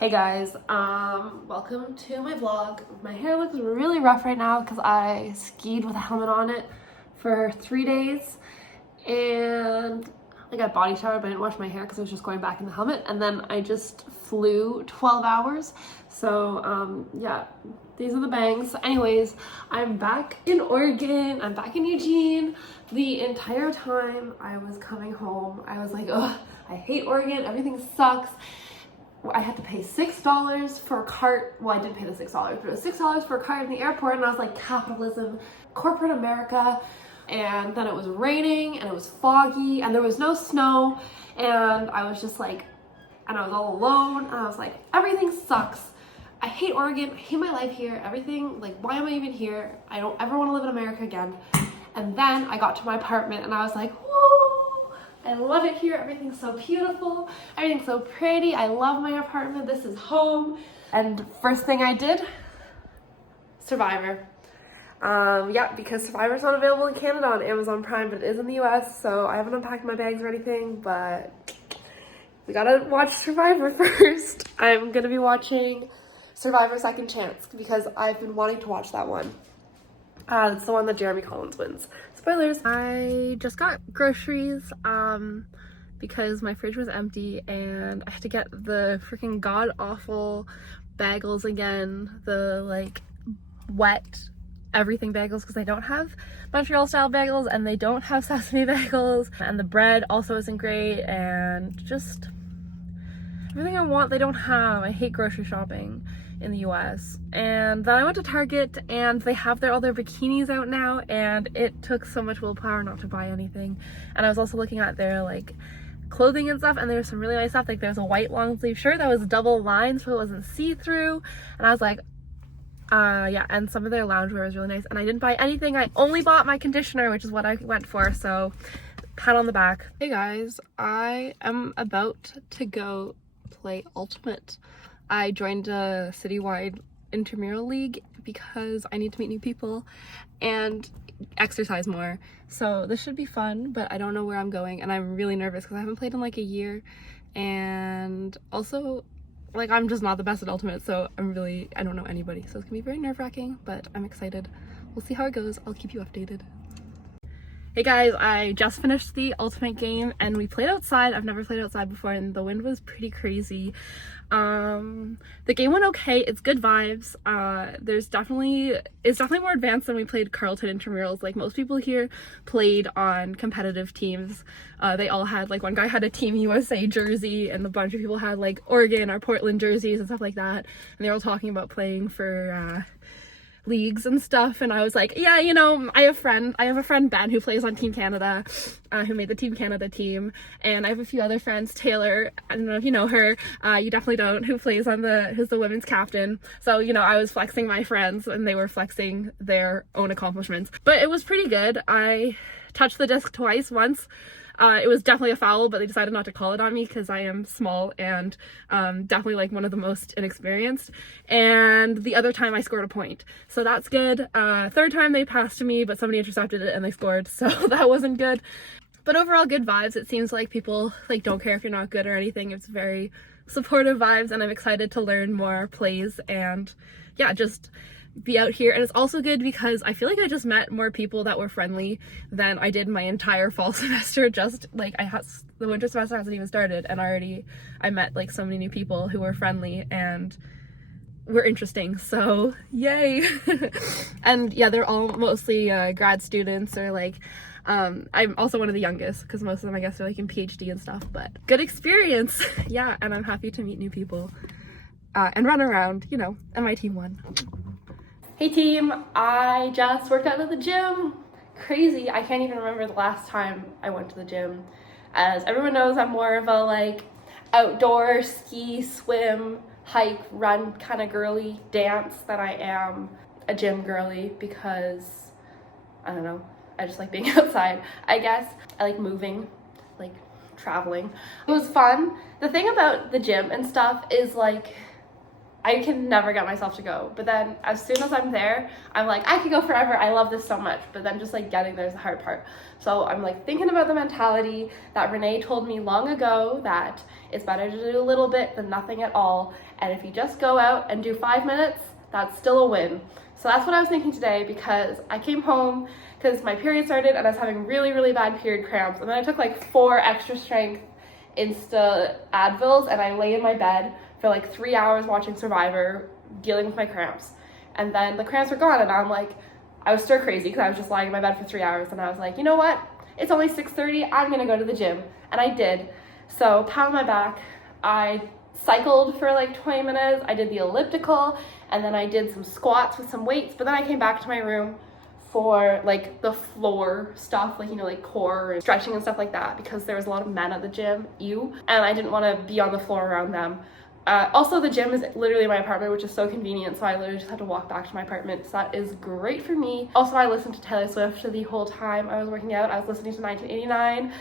Hey guys, welcome to my vlog. My hair looks really rough right now because I skied with a helmet on it for 3 days and I got body showered but I didn't wash my hair because I was just going back in the helmet, and then I just flew 12 hours. So yeah, these are the bangs. Anyways, I'm back in Oregon, I'm back in Eugene. The entire time I was coming home, I was like, ugh, I hate Oregon, everything sucks. I had to pay $6 for a cart. Well, I didn't pay the $6, but it was $6 for a cart in the airport, and I was like, capitalism, corporate America. And then it was raining and it was foggy and there was no snow, and I was just like, and I was all alone, and I was like, everything sucks. I hate Oregon, I hate my life here, everything, like, why am I even here? I don't ever want to live in America again. And then I got to my apartment and I was like, woo! I love it here. Everything's so beautiful. Everything's so pretty. I love my apartment. This is home. And first thing I did, Survivor. Yeah, because Survivor's not available in Canada on Amazon Prime, but it is in the US, so I haven't unpacked my bags or anything, but we gotta watch Survivor first. I'm gonna be watching Survivor Second Chance because I've been wanting to watch that one. It's the one that Jeremy Collins wins. Spoilers. I just got groceries because my fridge was empty and I had to get the freaking god-awful bagels again, the like wet everything bagels, because they don't have Montreal style bagels and they don't have sesame bagels, and the bread also isn't great, and just everything I want they don't have. I hate grocery shopping in the US. And then I went to Target and they have all their bikinis out now, and it took so much willpower not to buy anything. And I was also looking at their like clothing and stuff, and there's some really nice stuff. Like there's a white long sleeve shirt that was double lined so it wasn't see-through, and I was like, yeah, and some of their loungewear was really nice. And I didn't buy anything. I only bought my conditioner, which is what I went for, so pat on the back. Hey guys, I am about to go play Ultimate. I joined a citywide intramural league because I need to meet new people and exercise more. So this should be fun, but I don't know where I'm going, and I'm really nervous because I haven't played in like a year, and also like I'm just not the best at Ultimate, so I don't know anybody, so it's gonna be very nerve-wracking, but I'm excited. We'll see how it goes. I'll keep you updated. Hey guys, I just finished the Ultimate game and we played outside. I've never played outside before and the wind was pretty crazy. The game went okay. It's good vibes. It's definitely more advanced than we played Carleton intramurals. Like most people here played on competitive teams. They all had, like, one guy had a Team USA jersey and a bunch of people had like Oregon or Portland jerseys and stuff like that. And they were all talking about playing for leagues and stuff, and I was like, yeah, you know, I have a friend Ben who plays on Team Canada, who made the Team Canada team, and I have a few other friends. Taylor, I don't know if you know her, you definitely don't, who's the women's captain. So, you know, I was flexing my friends and they were flexing their own accomplishments, but it was pretty good. I touched the disc twice. Once it was definitely a foul, but they decided not to call it on me because I am small and definitely like one of the most inexperienced. And the other time I scored a point, so that's good. Third time they passed to me, but somebody intercepted it and they scored, so that wasn't good. But overall, good vibes. It seems like people like don't care if you're not good or anything. It's very supportive vibes, and I'm excited to learn more plays and yeah, just be out here. And it's also good because I feel like I just met more people that were friendly than I did my entire fall semester. Just like the winter semester hasn't even started and I met like so many new people who were friendly and were interesting, so yay. And yeah, they're all mostly grad students, or like I'm also one of the youngest because most of them I guess are like in PhD and stuff, but good experience. Yeah, and I'm happy to meet new people and run around, you know, and my team won. Hey team, I just worked out at the gym. Crazy, I can't even remember the last time I went to the gym. As everyone knows, I'm more of a like outdoor ski, swim, hike, run kind of girly, dance than I am a gym girly, because I don't know, I just like being outside, I guess. I like moving, like traveling. It was fun. The thing about the gym and stuff is like I can never get myself to go, but then as soon as I'm there, I'm like, I could go forever, I love this so much, but then just like getting there is the hard part. So I'm like thinking about the mentality that Renee told me long ago, that It's better to do a little bit than nothing at all. And if you just go out and do 5 minutes, that's still a win. So that's what I was thinking today, because I came home because my period started and I was having really, really bad period cramps. And then I took like 4 extra strength Insta Advils and I lay in my bed for like 3 hours watching Survivor, dealing with my cramps. And then the cramps were gone and I'm like, I was stir crazy because I was just lying in my bed for 3 hours, and I was like, you know what? It's only 6:30, I'm gonna go to the gym. And I did. So pat on my back, I cycled for like 20 minutes, I did the elliptical, and then I did some squats with some weights, but then I came back to my room for like the floor stuff, like, you know, like core and stretching and stuff like that, because there was a lot of men at the gym, and I didn't want to be on the floor around them. Also, the gym is literally my apartment, which is so convenient, so I literally just had to walk back to my apartment, so that is great for me. Also, I listened to Taylor Swift the whole time I was working out. I was listening to 1989.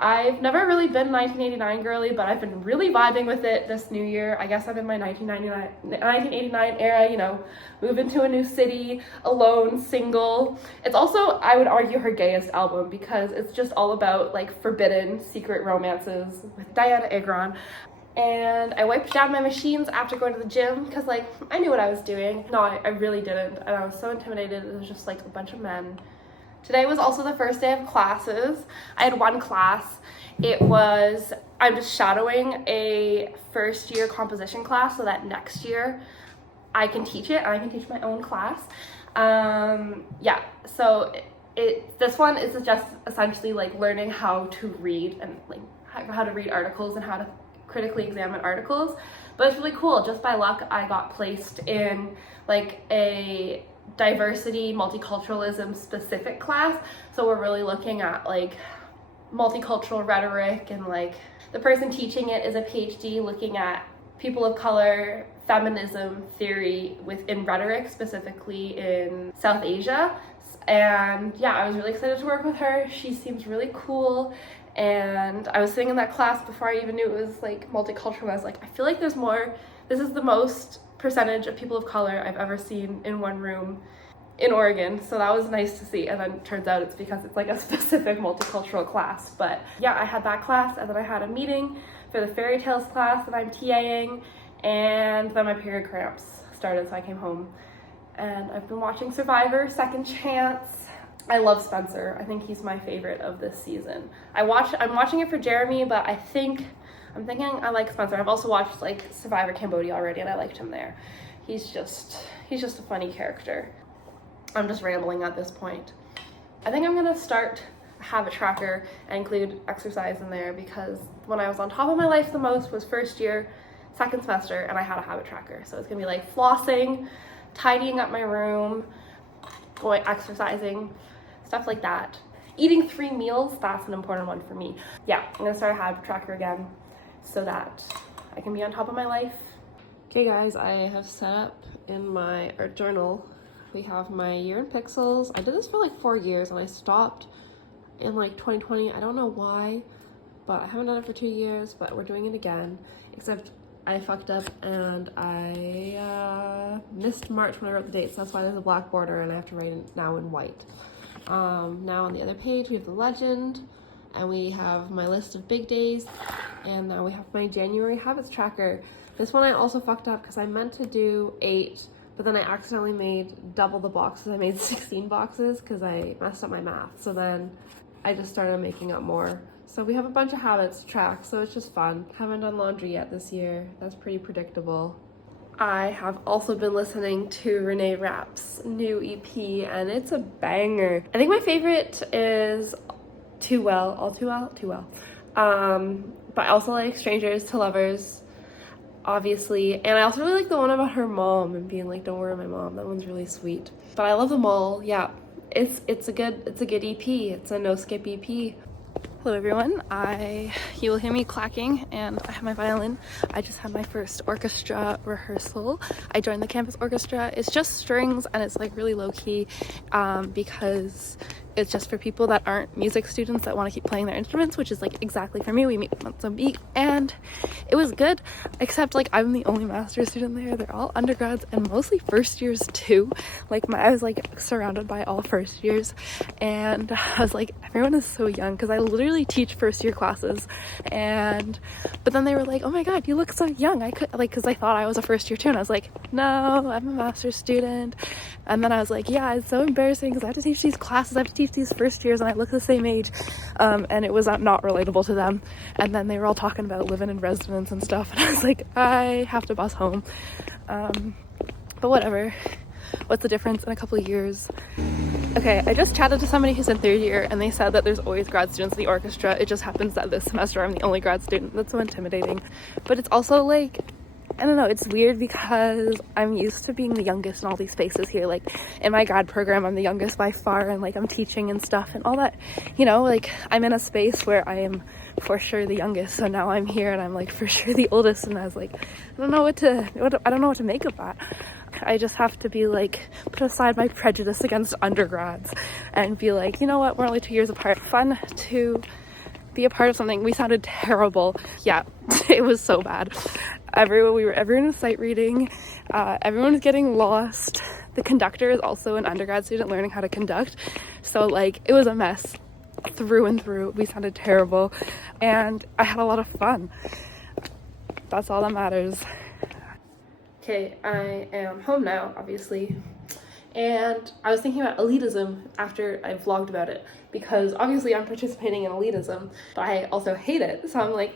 I've never really been 1989 girly, but I've been really vibing with it this new year. I guess I'm in my 1989 era, you know, moving to a new city, alone, single. It's also, I would argue, her gayest album, because it's just all about like forbidden secret romances with Diana Agron. And I wiped down my machines after going to the gym because, like, I knew what I was doing. No, I really didn't, and I was so intimidated. It was just like a bunch of men. Today was also the first day of classes. I had one class. I'm just shadowing a first year composition class so that next year I can teach it and I can teach my own class. Yeah, so this one is just essentially like learning how to read and like how to read articles and how to critically examine articles. But it's really cool. Just by luck, I got placed in like a diversity, multiculturalism specific class. So we're really looking at like multicultural rhetoric, and like the person teaching it is a PhD looking at people of color, feminism theory within rhetoric, specifically in South Asia. And yeah, I was really excited to work with her. She seems really cool. And I was sitting in that class before I even knew it was like multicultural. I was like, I feel like there's more. This is the most percentage of people of color I've ever seen in one room in Oregon. So that was nice to see. And then it turns out it's because it's like a specific multicultural class. But yeah, I had that class, and then I had a meeting for the fairy tales class that I'm TAing, and then my period cramps started, so I came home. And I've been watching Survivor Second Chance. I love Spencer. I think he's my favorite of this season. I'm watching it for Jeremy, but I'm thinking I like Spencer. I've also watched like Survivor Cambodia already, and I liked him there. He's just a funny character. I'm just rambling at this point. I think I'm gonna start a habit tracker and include exercise in there, because when I was on top of my life the most was first year, second semester, and I had a habit tracker. So it's gonna be like flossing, tidying up my room, going exercising, stuff like that. Eating 3 meals, that's an important one for me. Yeah, I'm gonna start a habit tracker again so that I can be on top of my life. Okay guys, I have set up in my art journal, we have my year in pixels. I did this for like 4 years and I stopped in like 2020. I don't know why, but I haven't done it for 2 years, but we're doing it again. Except I fucked up and I missed March when I wrote the dates. That's why there's a black border and I have to write it now in white. Now on the other page we have the legend, and we have my list of big days, and now we have my January habits tracker. This one I also fucked up because I meant to do 8, but then I accidentally made double the boxes. I made 16 boxes because I messed up my math. So then I just started making up more. So we have a bunch of habits to track, so it's just fun. Haven't done laundry yet this year. That's pretty predictable. I have also been listening to Renee Rapp's new EP, and it's a banger. I think my favorite is Too Well, All Too Well, Too Well. But I also like Strangers to Lovers, obviously. And I also really like the one about her mom and being like, don't worry, my mom. That one's really sweet. But I love them all. Yeah, it's a good EP. It's a no skip EP. Hello everyone, you will hear me clacking, and I have my violin. I just had my first orchestra rehearsal. I joined the campus orchestra. It's just strings and it's like really low-key because It's just for people that aren't music students that want to keep playing their instruments, which is like exactly for me. We meet once a week, and it was good, except like I'm the only master's student there. They're all undergrads and mostly first years too. Like I was like surrounded by all first years, and I was like, everyone is so young, because I literally teach first year classes. But then they were like, oh my god, you look so young. I could, like, because I thought I was a first year too, and I was like, no, I'm a master's student. And then I was like, yeah, it's so embarrassing because I have to teach these classes, I have to teach these first years, and I look the same age. And it was not relatable to them. And then they were all talking about living in residence and stuff, and I was like, I have to bus home. But whatever, what's the difference in a couple of years? Okay, I just chatted to somebody who's in third year, and they said that there's always grad students in the orchestra. It just happens that this semester I'm the only grad student. That's so intimidating. But it's also like, I don't know, it's weird because I'm used to being the youngest in all these spaces here. Like in my grad program, I'm the youngest by far, and like I'm teaching and stuff and all that, you know, like I'm in a space where I am for sure the youngest. So now I'm here and I'm like for sure the oldest, and I was like, I don't know what to make of that. I just have to be like, put aside my prejudice against undergrads and be like, you know what, we're only 2 years apart. Fun to be a part of something. We sounded terrible. Yeah, it was so bad. Everyone was sight reading. Everyone was getting lost. The conductor is also an undergrad student learning how to conduct. So like, it was a mess through and through. We sounded terrible, and I had a lot of fun. That's all that matters. Okay, I am home now, obviously, and I was thinking about elitism after I vlogged about it, because obviously I'm participating in elitism, but I also hate it. So I'm like,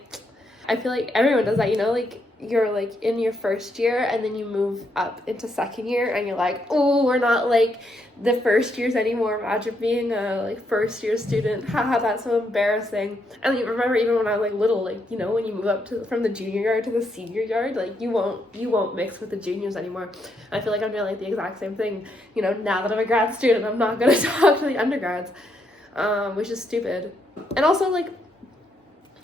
I feel like everyone does that, you know, like you're like in your first year and then you move up into second year and you're like, oh, we're not like the first years anymore. Imagine being a like first year student. Haha, that's so embarrassing. And you remember even when I was like little, like, you know, when you move up from the junior yard to the senior yard, like you won't mix with the juniors anymore. And I feel like I'm doing like the exact same thing, you know, now that I'm a grad student. I'm not gonna talk to the undergrads, which is stupid. And also, like,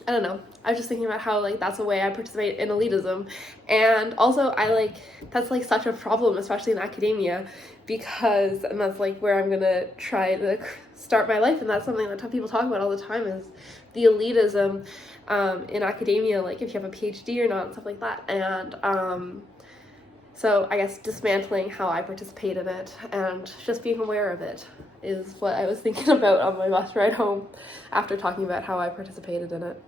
I don't know, I was just thinking about how like that's a way I participate in elitism, and also I like, that's like such a problem, especially in academia, because, and that's like where I'm gonna try to start my life, and that's something that people talk about all the time, is the elitism in academia, like if you have a PhD or not and stuff like that. And so I guess dismantling how I participate in it and just being aware of it is what I was thinking about on my bus ride home after talking about how I participated in it.